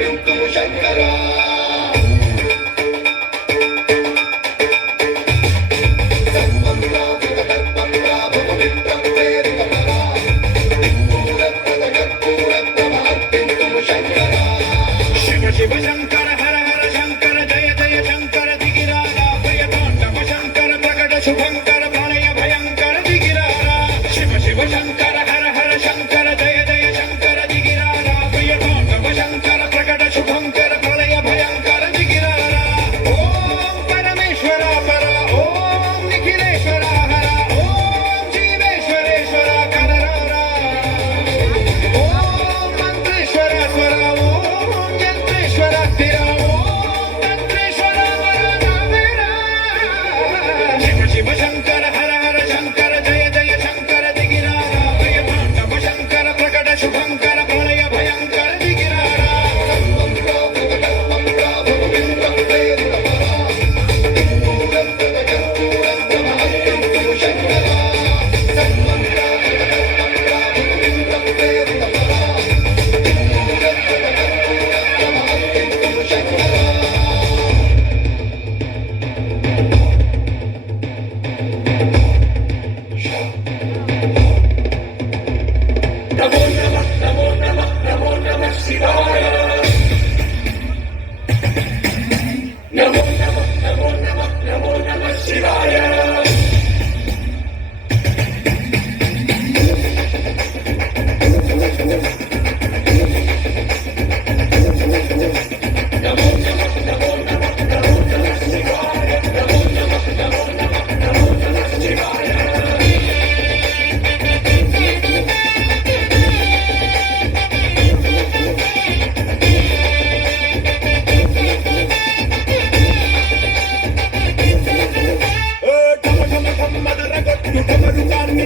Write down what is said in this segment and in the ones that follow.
సమర్పింతుము శంకరా శివ శంకర హర హర శంకర జయ జయ శంకర దిగిరారా ప్రియతాండవ శంకర ప్రకట శుభంకర ప్రళయ భయంకర దిగిరారా శివ శివ శంకర హర హర శంకర జయ జయ శంకర దిగిరారా ప్రియతాండవ శంకర ప్రకట శుభంకర ప్రళయ భయంకర దిగిరారా ఓం పరమేశ్వర పర ఓం నిఖిలేశ్వర హర ఓం జీవేశ్వరేశ్వర కరరారా ఓం మంత్రేశ్వర స్వర శివ శంకర హర హర శంకర జయ జయ శంకర దిగిరారా ప్రియతాండవ శంకర ప్రకట శుభంకర ప్రళయ భయంకర దిగిరారా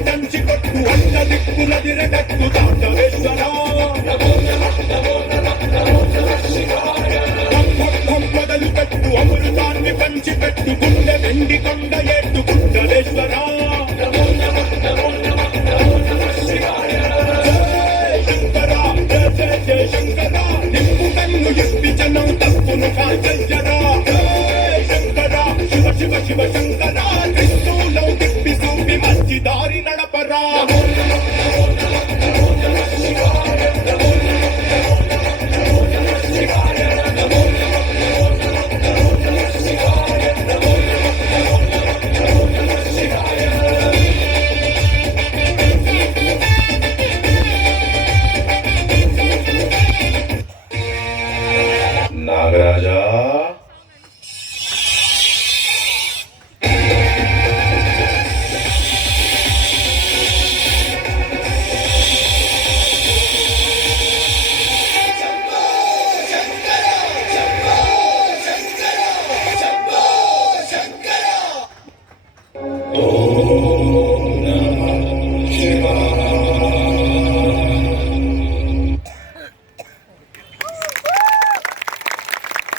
దంచి కొట్టు అన్న దిక్కుల దిరగట్టు తాండవేశ్వరా మొదలు పెట్టు అమృతాన్ని పంచి పెట్టు గుండె వెండి కొండ ఏట్టు కుండలేశ్వరా శంకరా జయ జయ శంకరా నిప్పు కన్ను ఎప్పి జనం తప్పును కాల్చరా శంకరా శివ శివ శివ శంకరా